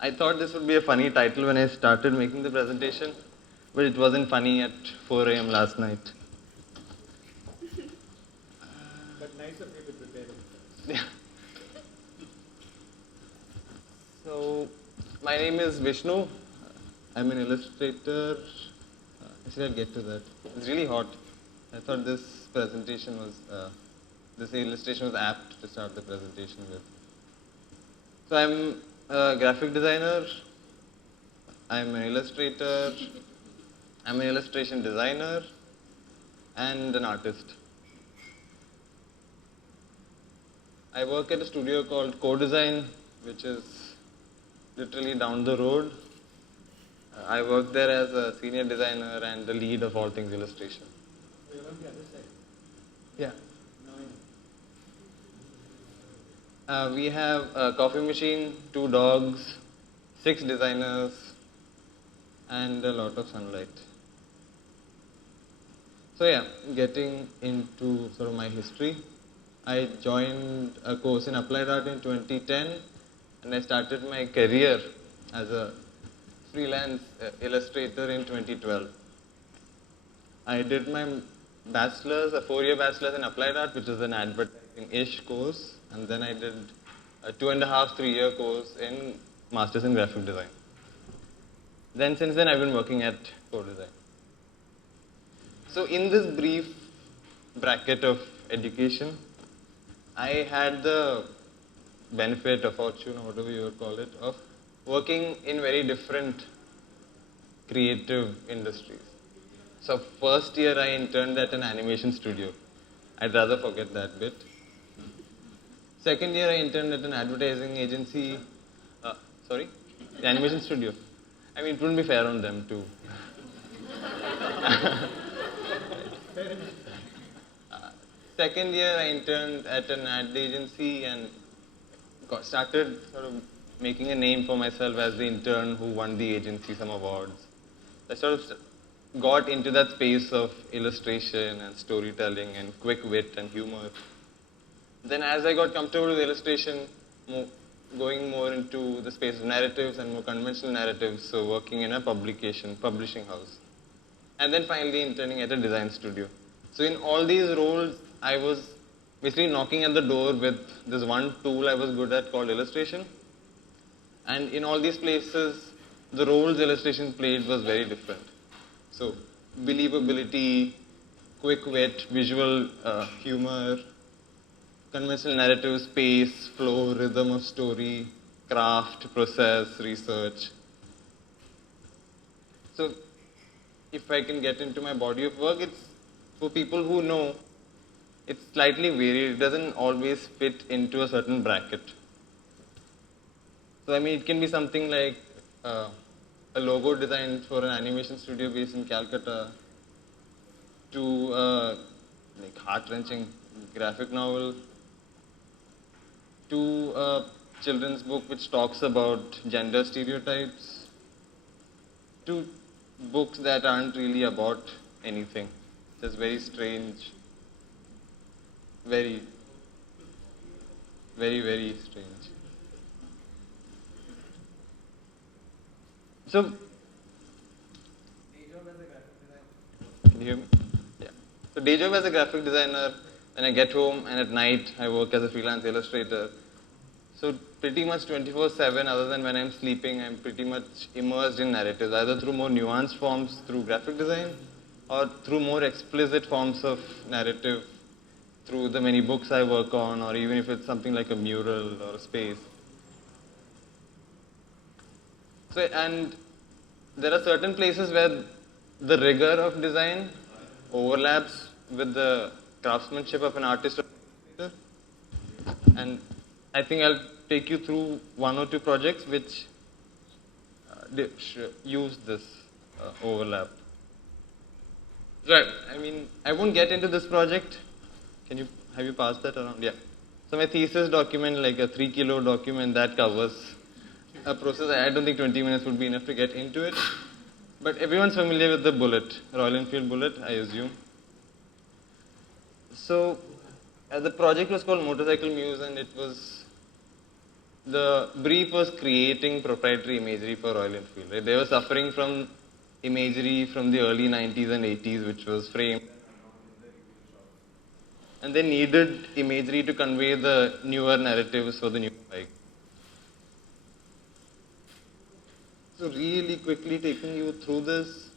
I thought this would be a funny title when I started making the presentation, but it wasn't funny at 4 a.m. last night. But nice of you to prepare it. Yeah. So, my name is Vishnu. I'm an illustrator. Actually, I'll get to that. It's really hot. I thought this presentation was, this illustration was apt to start the presentation with. So, I'm a graphic designer. I'm an illustrator. I'm an illustration designer and an artist. I work at a studio called Co-Design, which is literally down the road. I work there as a senior designer and the lead of all things illustration. You're on the other side. Yeah. No, We have a coffee machine, 2 dogs, 6 designers, and a lot of sunlight. So yeah, getting into sort of my history. I joined a course in applied art in 2010, and I started my career as a freelance illustrator in 2012. I did my bachelor's, a 4-year bachelor's in applied art, which is an advertising-ish course, and then I did a 2.5, 3-year course in master's in graphic design. Then since then I've been working at Co-Design. So in this brief bracket of education, I had the benefit or fortune or whatever you would call it of working in very different creative industries. So first year I interned at an animation studio. I'd rather forget that bit. Second year I interned at an advertising agency. Sorry? The animation studio. I mean, it wouldn't be fair on them too. Second year I interned at an ad agency and started sort of making a name for myself as the intern who won the agency some awards. I sort of got into that space of illustration and storytelling and quick wit and humor. Then as I got comfortable with illustration, going more into the space of narratives and more conventional narratives, so working in a publishing house. And then finally interning at a design studio. So in all these roles, I was basically knocking at the door with this one tool I was good at called illustration. And in all these places, the roles illustration played was very different. So believability, quick wit, visual humor, conventional narrative, space, flow, rhythm of story, craft, process, research. So if I can get into my body of work, it's for people who know it's slightly varied. It doesn't always fit into a certain bracket. So I mean, it can be something like a logo designed for an animation studio based in Calcutta, to like heart-wrenching graphic novel, to a children's book which talks about gender stereotypes, to books that aren't really about anything, just very strange, very, very, very strange. So, can you hear me? Yeah. So day job as a graphic designer, when I get home and at night I work as a freelance illustrator. So pretty much 24/7, other than when I'm sleeping, I'm pretty much immersed in narratives, either through more nuanced forms through graphic design or through more explicit forms of narrative through the many books I work on, or even if it's something like a mural or a space. So, and there are certain places where the rigor of design overlaps with the craftsmanship of an artist or illustrator. And I think I'll take you through 1 or 2 projects which use this overlap. Right. I mean, I won't get into this project. Have you passed that around? Yeah. So my thesis document, like a 3 kilo document, that covers a process. I don't think 20 minutes would be enough to get into it. But everyone's familiar with the Bullet, Royal Enfield Bullet, I assume. So the project was called Motorcycle Muse, and it was the brief was creating proprietary imagery for Royal Enfield. Right? They were suffering from imagery from the early 90s and 80s, which was framed. And they needed imagery to convey the newer narratives for the new bike. So really quickly taking you through this,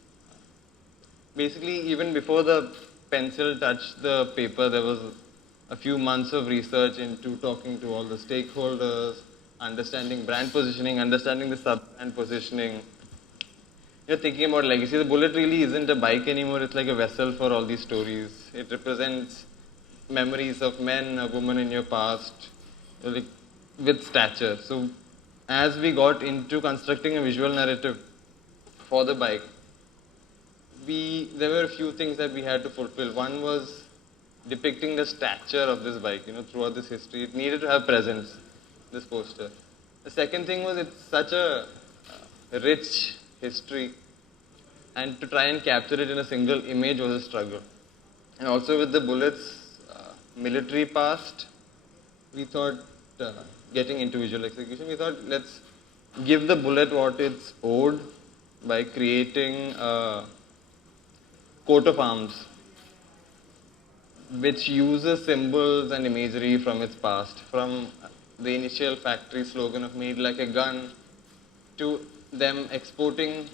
basically even before the pencil touched the paper, there was a few months of research into talking to all the stakeholders, understanding brand positioning, understanding the sub-brand positioning. You're thinking about legacy. The Bullet really isn't a bike anymore. It's like a vessel for all these stories. It represents memories of men or women in your past, like, with stature. So as we got into constructing a visual narrative for the bike, there were a few things that we had to fulfill. One was depicting the stature of this bike, throughout this history. It needed to have presence, this poster. The second thing was it's such a rich history, and to try and capture it in a single image was a struggle. And also with the Bullet's military past, we thought, getting into visual execution, we thought let's give the Bullet what it's owed by creating a coat of arms which uses symbols and imagery from its past, from the initial factory slogan of made like a gun to them exporting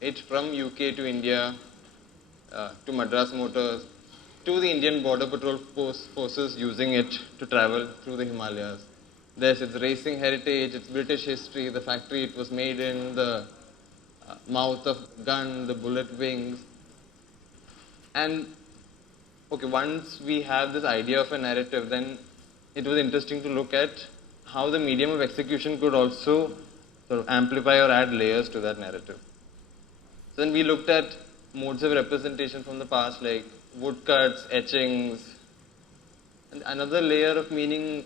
it from UK to India, to Madras Motors, to the Indian Border Patrol forces using it to travel through the Himalayas. There's its racing heritage, its British history, the factory it was made in, the mouth of gun, the bullet wings. And okay, once we have this idea of a narrative, then it was interesting to look at how the medium of execution could also sort of amplify or add layers to that narrative. So then we looked at modes of representation from the past, like woodcuts, etchings. And another layer of meaning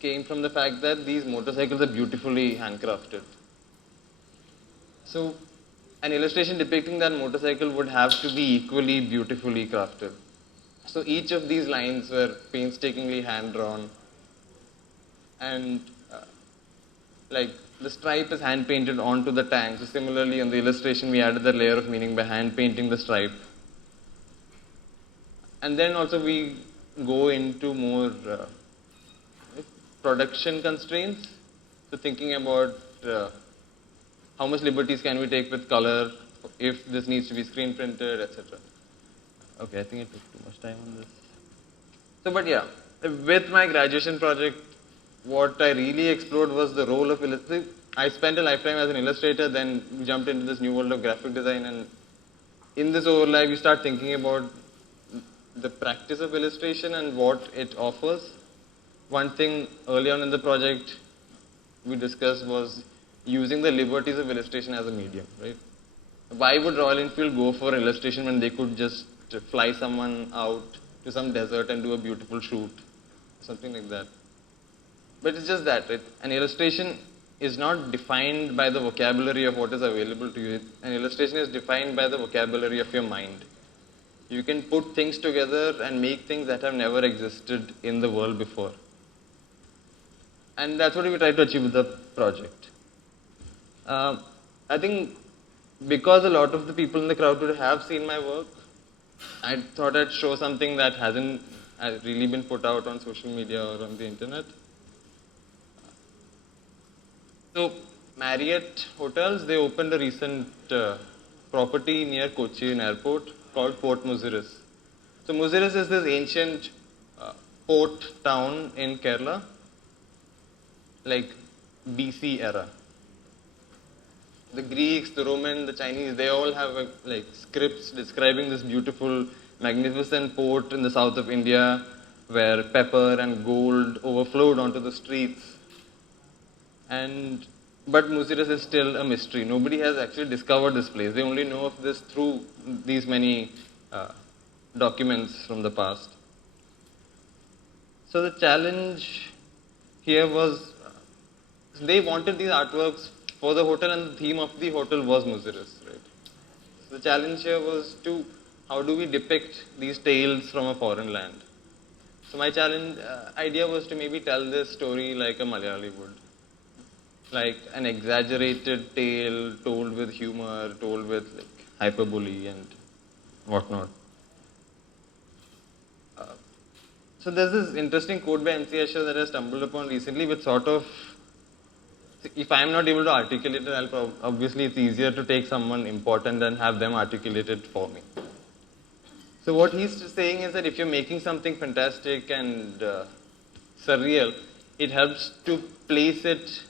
came from the fact that these motorcycles are beautifully handcrafted. So an illustration depicting that motorcycle would have to be equally beautifully crafted. So each of these lines were painstakingly hand-drawn. And like the stripe is hand-painted onto the tank. So similarly on the illustration we added that layer of meaning by hand-painting the stripe. And then also we go into more production constraints. So thinking about how much liberties can we take with color, if this needs to be screen printed, etc. Okay, I think it took too much time on this. So, but yeah, with my graduation project, what I really explored was the role of illustration. I spent a lifetime as an illustrator, then jumped into this new world of graphic design, and in this overlap, you start thinking about the practice of illustration and what it offers. One thing early on in the project we discussed was using the liberties of illustration as a medium, right? Why would Royal Enfield go for illustration when they could just fly someone out to some desert and do a beautiful shoot, something like that? But it's just that, right? An illustration is not defined by the vocabulary of what is available to you. An illustration is defined by the vocabulary of your mind. You can put things together and make things that have never existed in the world before. And that's what we try to achieve with the project. I think because a lot of the people in the crowd would have seen my work, I thought I'd show something that hasn't really been put out on social media or on the internet. So Marriott Hotels, they opened a recent property near Cochin Airport called Port Muziris. So Muziris is this ancient port town in Kerala, like BC era. The Greeks, the Romans, the Chinese, they all have like scripts describing this beautiful, magnificent port in the south of India where pepper and gold overflowed onto the streets. But Muziris is still a mystery. Nobody has actually discovered this place. They only know of this through these many documents from the past. So the challenge here was, they wanted these artworks for the hotel, and the theme of the hotel was Muziris, right? So the challenge here was how do we depict these tales from a foreign land? So my idea was to maybe tell this story like a Malayali would. like an exaggerated tale told with humor, told with like hyperbole and whatnot. So there's this interesting quote by MC Escher that I stumbled upon recently, which sort of, if I'm not able to articulate it, obviously it's easier to take someone important and have them articulate it for me. So what he's saying is that if you're making something fantastic and surreal, it helps to place it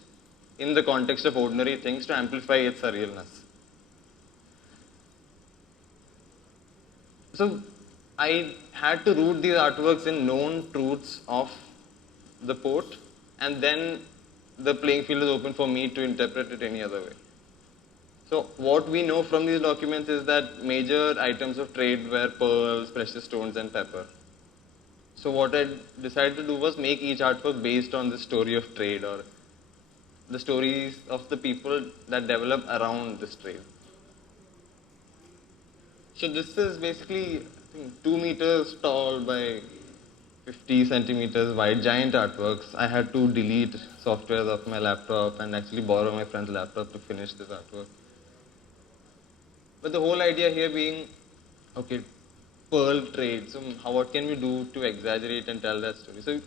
in the context of ordinary things to amplify its surrealness. So I had to root these artworks in known truths of the port, and then the playing field is open for me to interpret it any other way. So what we know from these documents is that major items of trade were pearls, precious stones, and pepper. So what I decided to do was make each artwork based on the story of trade or the stories of the people that develop around this trade. So this is basically, I think, 2 meters tall by 50 centimeters wide, giant artworks. I had to delete software off my laptop and actually borrow my friend's laptop to finish this artwork. But the whole idea here being, okay, pearl trade. So what can we do to exaggerate and tell that story? So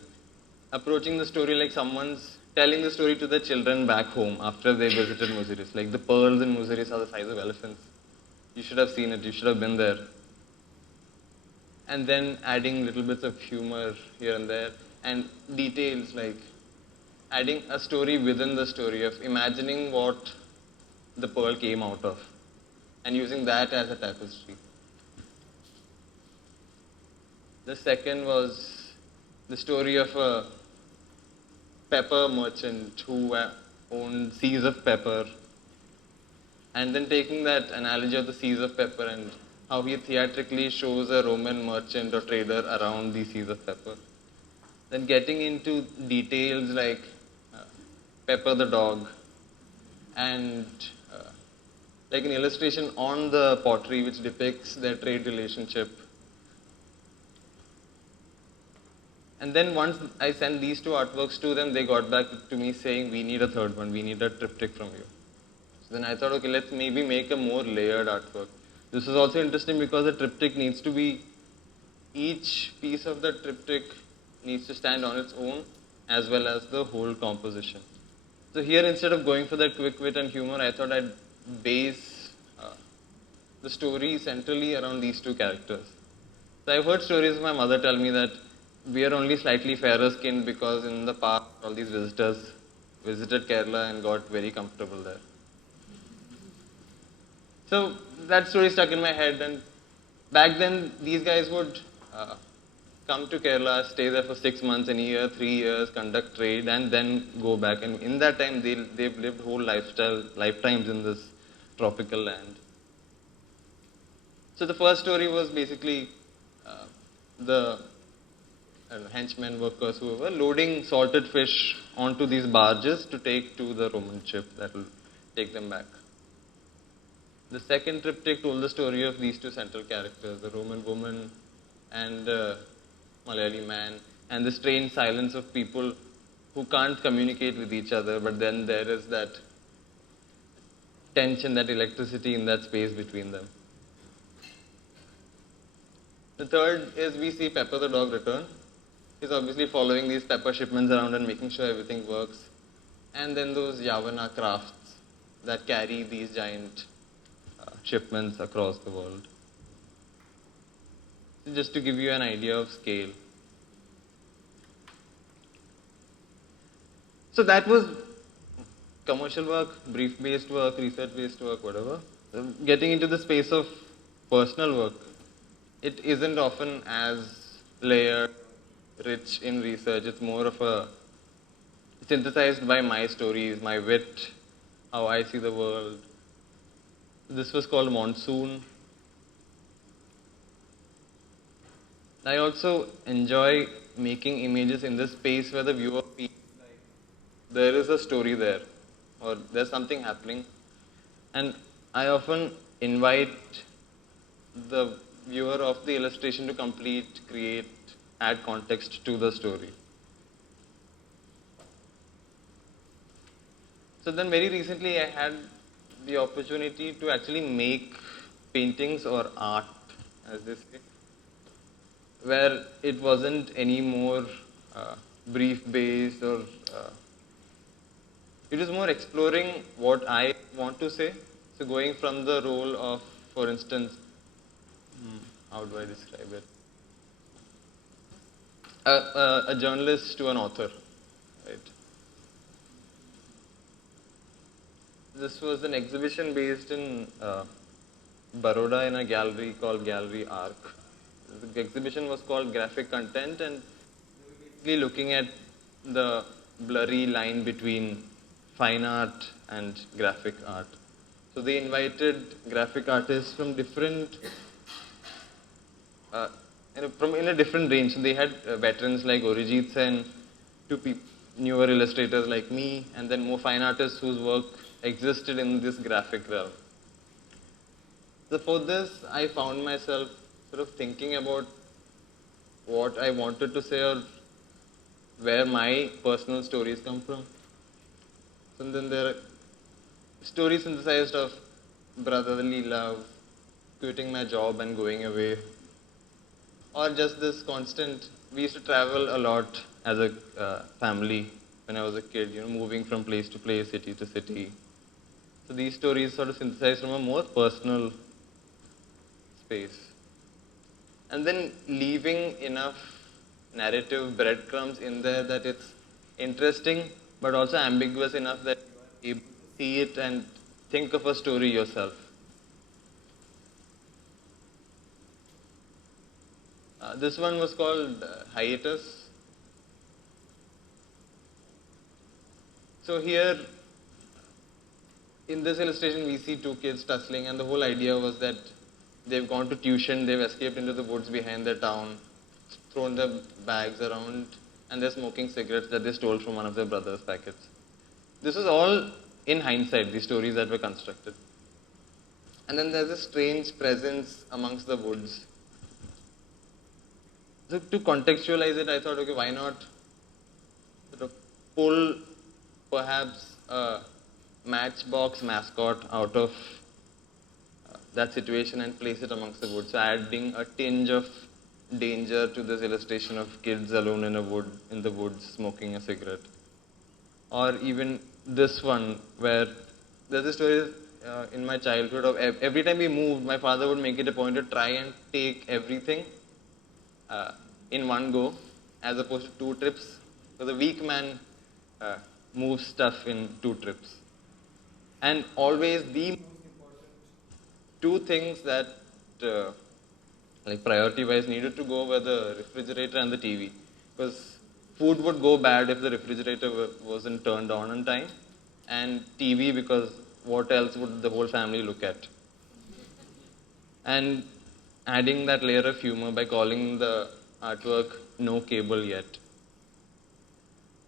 approaching the story like someone's telling the story to the children back home after they visited Muziris. Like the pearls in Muziris are the size of elephants. You should have seen it. You should have been there. And then adding little bits of humor here and there and details like adding a story within the story of imagining what the pearl came out of and using that as a tapestry. The second was the story of a pepper merchant who owned seas of pepper, and then taking that analogy of the seas of pepper and how he theatrically shows a Roman merchant or trader around these seas of pepper. Then getting into details like Pepper the dog and like an illustration on the pottery which depicts their trade relationship. And then once I sent these two artworks to them, they got back to me saying, we need a third one, we need a triptych from you. So then I thought, okay, let's maybe make a more layered artwork. This is also interesting because the triptych needs to be, each piece of the triptych needs to stand on its own as well as the whole composition. So here, instead of going for that quick wit and humor, I thought I'd base the story centrally around these two characters. So I've heard stories of my mother tell me that we are only slightly fairer skinned because in the past all these visitors visited Kerala and got very comfortable there. So that story stuck in my head, and back then these guys would come to Kerala, stay there for 6 months, a year, 3 years, conduct trade, and then go back. And in that time, they've lived whole lifetimes in this tropical land. So the first story was basically the henchmen, workers, whoever, loading salted fish onto these barges to take to the Roman ship that will take them back. The second triptych told the story of these two central characters, the Roman woman and Malayali man, and the strange silence of people who can't communicate with each other, but then there is that tension, that electricity in that space between them. The third is we see Pepper the dog return. He's obviously following these pepper shipments around and making sure everything works. And then those Yavana crafts that carry these giant shipments across the world. Just to give you an idea of scale. So that was commercial work, brief-based work, research-based work, whatever. Getting into the space of personal work, it isn't often as layered, rich in research. It's more of a synthesized by my stories, my wit, how I see the world. This was called Monsoon. I also enjoy making images in this space where the viewer feels like there is a story there or there's something happening. And I often invite the viewer of the illustration to complete, create, add context to the story. So then very recently I had the opportunity to actually make paintings or art, as they say, where it wasn't any more brief based or it is more exploring what I want to say. So going from the role of, for instance, how do I describe it? A journalist to an author, right? This was an exhibition based in Baroda in a gallery called Gallery Arc. The exhibition was called Graphic Content, and basically looking at the blurry line between fine art and graphic art. So they invited graphic artists from different, from in a different range. So they had veterans like Arijit Sen, newer illustrators like me, and then more fine artists whose work existed in this graphic realm. So for this, I found myself sort of thinking about what I wanted to say or where my personal stories come from. And then there are stories synthesized of brotherly love, quitting my job and going away, or just this constant. We used to travel a lot as a family when I was a kid, moving from place to place, city to city. So these stories sort of synthesized from a more personal space. And then leaving enough narrative breadcrumbs in there that it's interesting but also ambiguous enough that you are able to see it and think of a story yourself. This one was called Hiatus. So here, in this illustration, we see two kids tussling, and the whole idea was that they've gone to tuition, they've escaped into the woods behind their town, thrown their bags around, and they're smoking cigarettes that they stole from one of their brother's packets. This is all in hindsight, these stories that were constructed. And then there's a strange presence amongst the woods. So to contextualize it, I thought, okay, why not sort of pull perhaps a Matchbox mascot out of that situation and place it amongst the woods. So adding a tinge of danger to this illustration of kids alone in the woods smoking a cigarette. Or even this one where there's a story in my childhood of every time we moved, my father would make it a point to try and take everything in one go as opposed to two trips. So the weak man moves stuff in two trips. And always the most important two things that like priority wise needed to go were the refrigerator and the TV, because food would go bad if the refrigerator wasn't turned on time, and TV because what else would the whole family look at? And adding that layer of humor by calling the artwork No Cable Yet.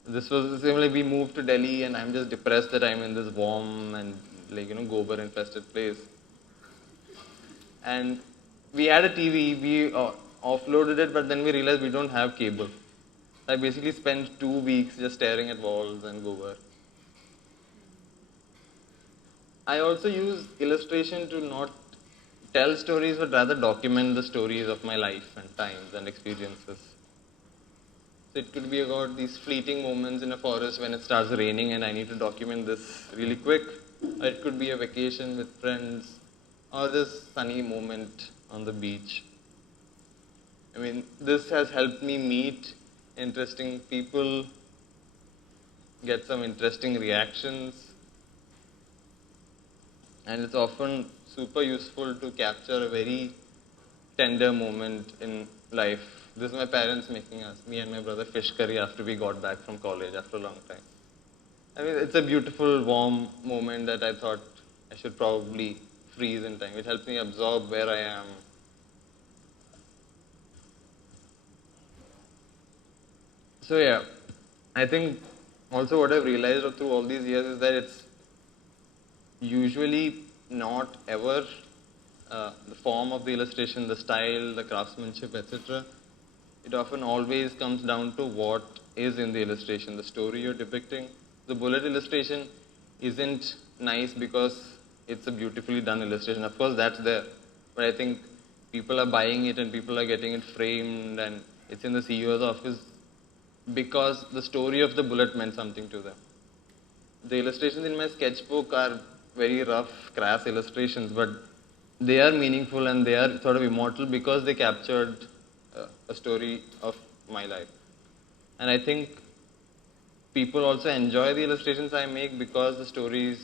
This was similarly, we moved to Delhi and I'm just depressed that I'm in this warm and gobar infested place. And we had a TV, we offloaded it, but then we realized we don't have cable. I basically spent 2 weeks just staring at walls and gobar. I also use illustration to not tell stories, but rather document the stories of my life and times and experiences. So it could be about these fleeting moments in a forest when it starts raining and I need to document this really quick. Or it could be a vacation with friends, or this sunny moment on the beach. I mean, this has helped me meet interesting people, get some interesting reactions, and it's often super useful to capture a very tender moment in life. This is my parents making us, me and my brother, fish curry after we got back from college after a long time. I mean, it's a beautiful, warm moment that I thought I should probably freeze in time. It helps me absorb where I am. So yeah, I think also what I've realized through all these years is that it's usually not ever the form of the illustration, the style, the craftsmanship, etc. It often always comes down to what is in the illustration, the story you're depicting. The bullet illustration, isn't nice because it's a beautifully done illustration. Of course, that's there. But I think people are buying it and people are getting it framed and it's in the CEO's office because the story of the bullet meant something to them. The illustrations in my sketchbook are very rough, crass illustrations, but they are meaningful and they are sort of immortal because they captured a story of my life. And I think people also enjoy the illustrations I make because the stories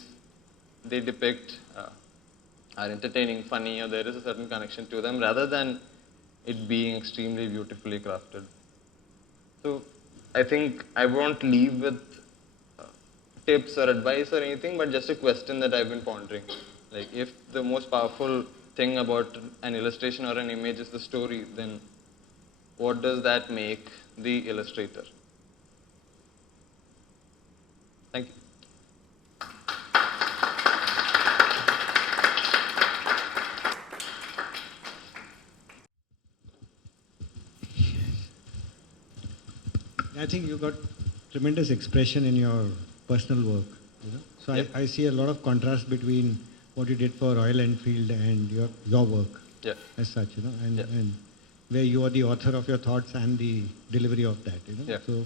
they depict are entertaining, funny, or there is a certain connection to them rather than it being extremely beautifully crafted. So I think I won't leave with tips or advice or anything, but just a question that I've been pondering. Like, if the most powerful thing about an illustration or an image is the story, then what does that make the illustrator? Thank you. I think you got tremendous expression in your personal work. So Yep. I see a lot of contrast between what you did for Royal Enfield and your work Yeah. as such, and, Yeah. and where you are the author of your thoughts and the delivery of that, Yeah. So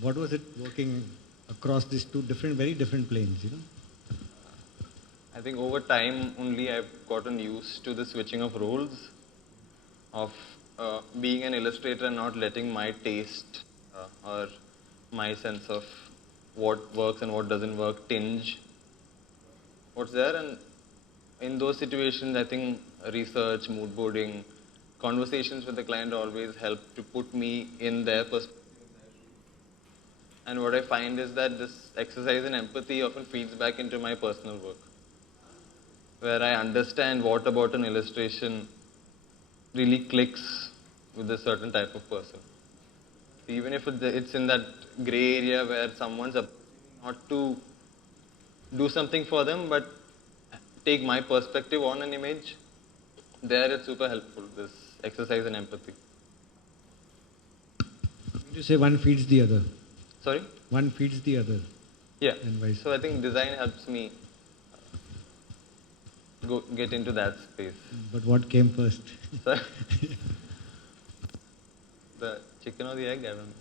what was it working across these two very different planes, I think over time only I've gotten used to the switching of roles, of being an illustrator and not letting my taste or my sense of what works and what doesn't work tinge what's there. And in those situations, I think research, mood boarding, conversations with the client always help to put me in their perspective. And what I find is that this exercise in empathy often feeds back into my personal work, where I understand what about an illustration really clicks with a certain type of person. Even if it's in that gray area where someone's not to do something for them, but take my perspective on an image, there it's super helpful, this exercise in empathy. You say one feeds the other. Sorry? One feeds the other. Yeah. And vice So I think design helps me get into that space. But what came first? Sorry? The chicken or the egg? I don't know.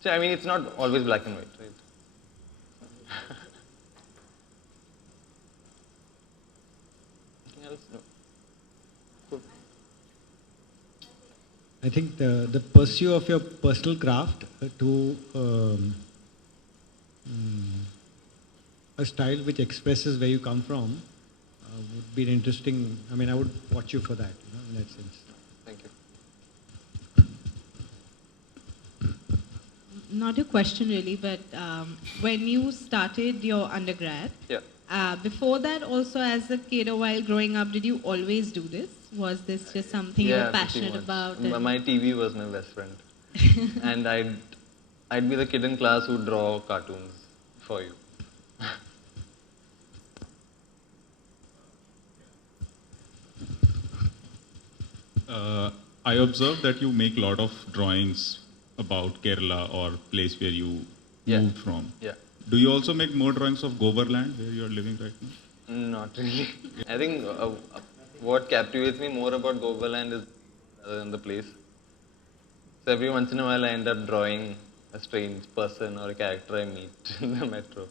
So I mean, it's not always black and white, right? Anything else? No. Cool. I think the pursuit of your personal craft to a style which expresses where you come from would be interesting. I mean, I would watch you for that, in that sense. Thank you. Not a question really, but when you started your undergrad, Yeah. before that also as a kid or while growing up, did you always do this? Was this just something you were pretty passionate much. about? My TV was my best friend. And I'd be the kid in class who'd draw cartoons for you. I observed that you make a lot of drawings about Kerala or place where you Yeah. moved from. Yeah. Do you also make more drawings of Gobarland where you are living right now? Not really. I think what captivates me more about Gobarland is rather than the place. So every once in a while I end up drawing a strange person or a character I meet in the metro.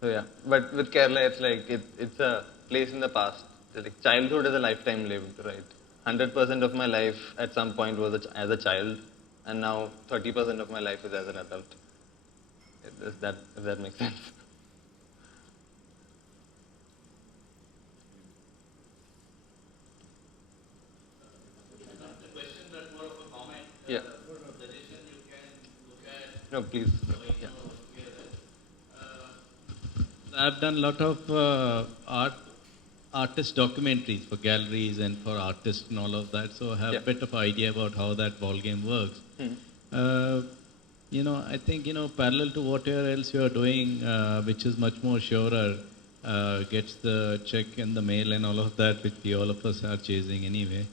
So yeah, but with Kerala it's like it's a place in the past. So like childhood is a lifetime lived, right? 100% of my life at some point was as a child, and now 30% of my life is as an adult. If that makes sense. Yeah. No, please. Yeah. I've done a lot of artist documentaries for galleries and for artists and all of that, so I have Yeah. a bit of idea about how that ball game works. I think, parallel to whatever else you are doing, which is much more surer, gets the check in the mail and all of that, which all of us are chasing anyway.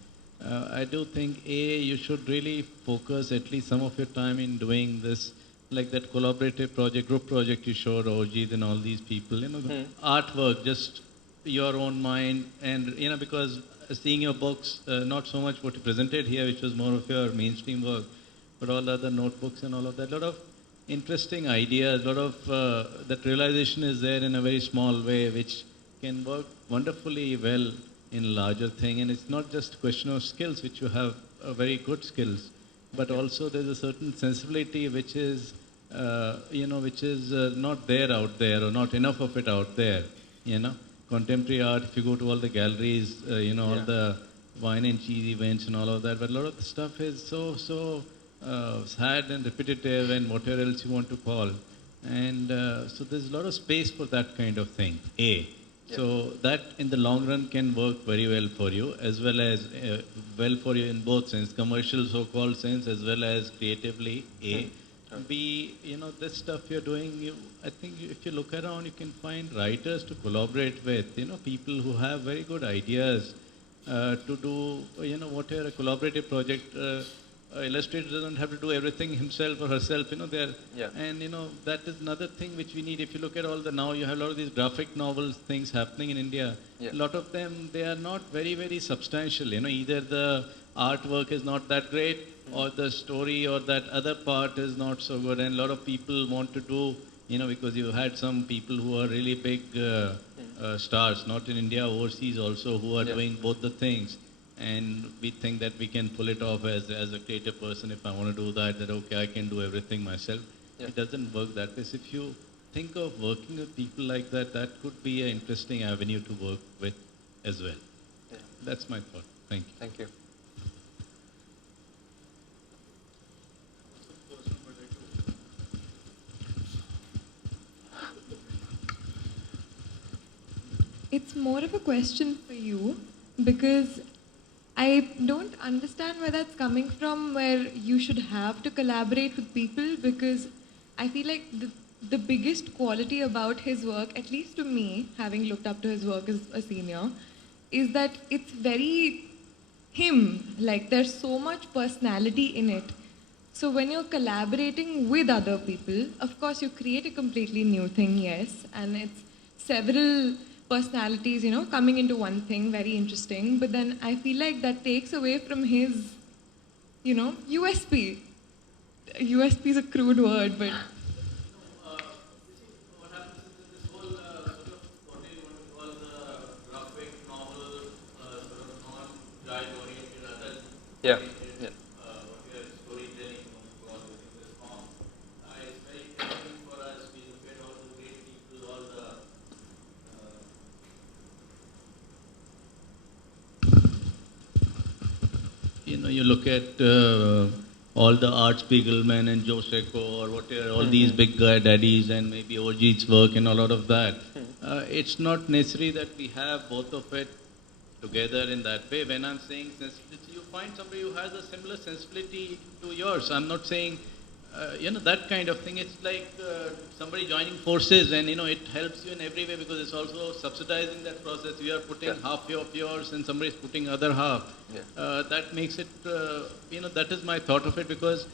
I do think you should really focus at least some of your time in doing this, like that collaborative project, group project you showed, Orjit and all these people. Artwork, just your own mind, and because seeing your books, not so much what you presented here, which was more of your mainstream work, but all the other notebooks and all of that, a lot of interesting ideas, a lot of that realization is there in a very small way, which can work wonderfully well in a larger thing. And it's not just a question of skills, which you have very good skills, but also there's a certain sensibility which is, which is not there out there, or not enough of it out there. Contemporary art, if you go to all the galleries, all the wine and cheese events and all of that, but a lot of the stuff is so sad and repetitive and whatever else you want to call. And so there's a lot of space for that kind of thing, So that in the long run can work very well for you, as well as well for you in both sense, commercial so-called sense, as well as creatively, B, this stuff you're doing, I think if you look around, you can find writers to collaborate with, people who have very good ideas to do, whatever a collaborative project. Illustrator doesn't have to do everything himself or herself, and that is another thing which we need. If you look at now you have a lot of these graphic novels things happening in India. A lot of them, they are not very, very substantial. Either the artwork is not that great, or the story or that other part is not so good. And a lot of people want to do, because you had some people who are really big stars, not in India, overseas also, who are doing both the things. And we think that we can pull it off as a creative person. If I want to do that okay, I can do everything myself. It doesn't work that way. So if you think of working with people like that, that could be an interesting avenue to work with as well. That's my thought. Thank you. Thank you. It's more of a question for you, because I don't understand where that's coming from, where you should have to collaborate with people, because I feel like the biggest quality about his work, at least to me, having looked up to his work as a senior, is that it's very him. Like, there's so much personality in it. So when you're collaborating with other people, of course you create a completely new thing, yes, and it's several personalities, coming into one thing, very interesting. But then I feel like that takes away from his, USP. USP is a crude word, but... What happens is this whole sort of what do you want to call the graphic novel, sort of non-child-oriented adult. Storytelling, this form. It's very interesting for us. We look at all the great people, all the you look at all the Art Spiegelman and Joe Secco or whatever, all these big daddies, and maybe Orjit's work and a lot of that. It's not necessary that we have both of it together in that way. When I'm saying sensibility, you find somebody who has a similar sensibility to yours. I'm not saying, that kind of thing. It's like somebody joining forces, and, it helps you in every way, because it's also subsidizing that process. You are putting half of yours and somebody's putting other half. That makes it, that is my thought of it, because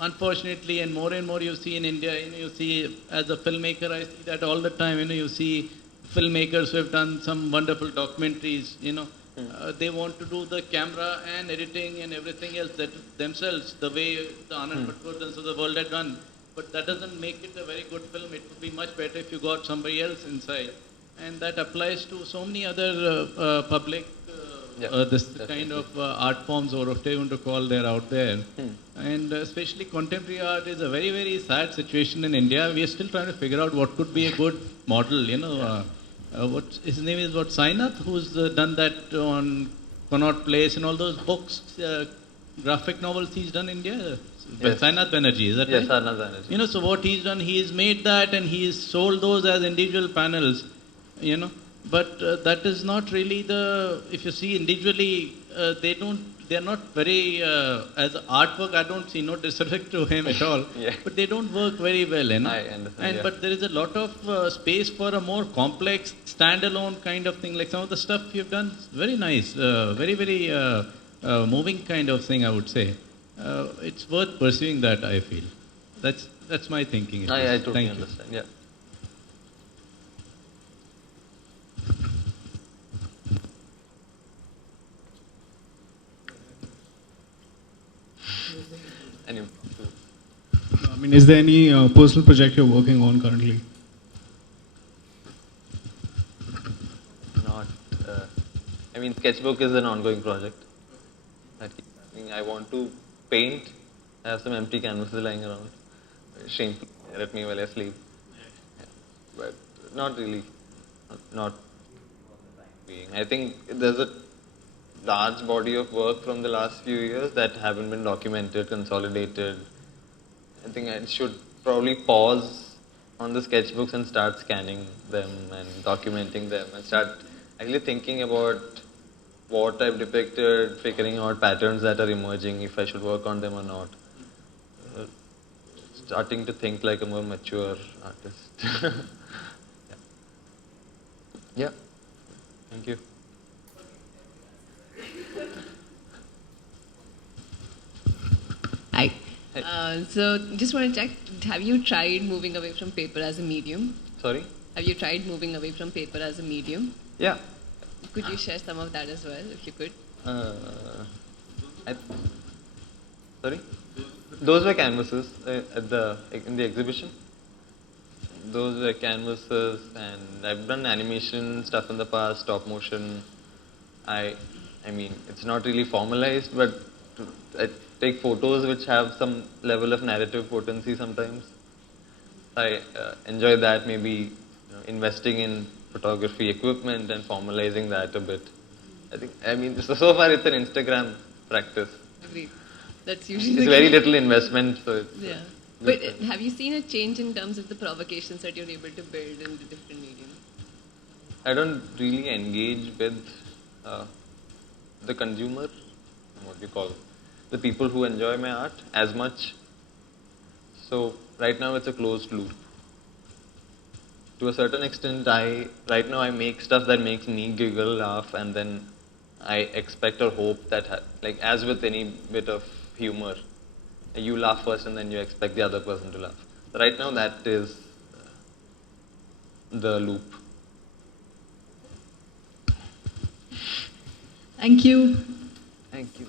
unfortunately, and more you see in India, you see, as a filmmaker, I see that all the time. You see filmmakers who have done some wonderful documentaries, they want to do the camera and editing and everything else that themselves, the way the Anand Patwardhans of the world had done. But that doesn't make it a very good film. It would be much better if you got somebody else inside. And that applies to so many other public, kind of art forms, or whatever you want to call, they're out there. And especially contemporary art is a very, very sad situation in India. We are still trying to figure out what could be a good model, what his name is, Sainath, who's done that on Connaught Place and all those books, graphic novels he's done in India. Sainath Banerjee, is that right? Yes, Sainath Banerjee. So what he's done, he's made that and he's sold those as individual panels, But that is not really if you see individually, they're not very, as artwork, I don't see, no disrespect to him at all, but they don't work very well, I understand, but there is a lot of space for a more complex, standalone kind of thing, like some of the stuff you've done is very nice, very, very moving kind of thing, I would say. It's worth pursuing that, I feel. That's my thinking. I Thank totally you. understand. Yeah. Anyway, I mean, is there any personal project you're working on currently? not. I mean, sketchbook is an ongoing project. That keeps happening. I want to paint. I have some empty canvases lying around. Shameful. Let me while I sleep. Yeah. But not really. Not being. I think there's a large body of work from the last few years that haven't been documented, consolidated. I think I should probably pause on the sketchbooks and start scanning them and documenting them and start actually thinking about what I've depicted, figuring out patterns that are emerging, if I should work on them or not. Starting to think like a more mature artist. Yeah. Yeah. Thank you. Hi. Hi. So just want to check, have you tried moving away from paper as a medium? Sorry? Have you tried moving away from paper as a medium? Yeah. Could you share some of that as well, if you could? I, sorry? Those were canvases in the exhibition. Those were canvases, and I've done animation stuff in the past, stop motion. I mean, it's not really formalized, but I take photos which have some level of narrative potency sometimes. I enjoy that, maybe investing in photography equipment and formalizing that a bit. I mean, so far it's an Instagram practice. Agreed. That's usually It's the very case. little investment, so it's Yeah. But have you seen a change in terms of the provocations that you're able to build in the different mediums? I don't really engage with the consumer, what do you call it, the people who enjoy my art as much. So right now it's a closed loop. To a certain extent, right now I make stuff that makes me giggle, laugh, and then I expect or hope that, like as with any bit of humor, you laugh first and then you expect the other person to laugh. So right now that is the loop. Thank you. Thank you.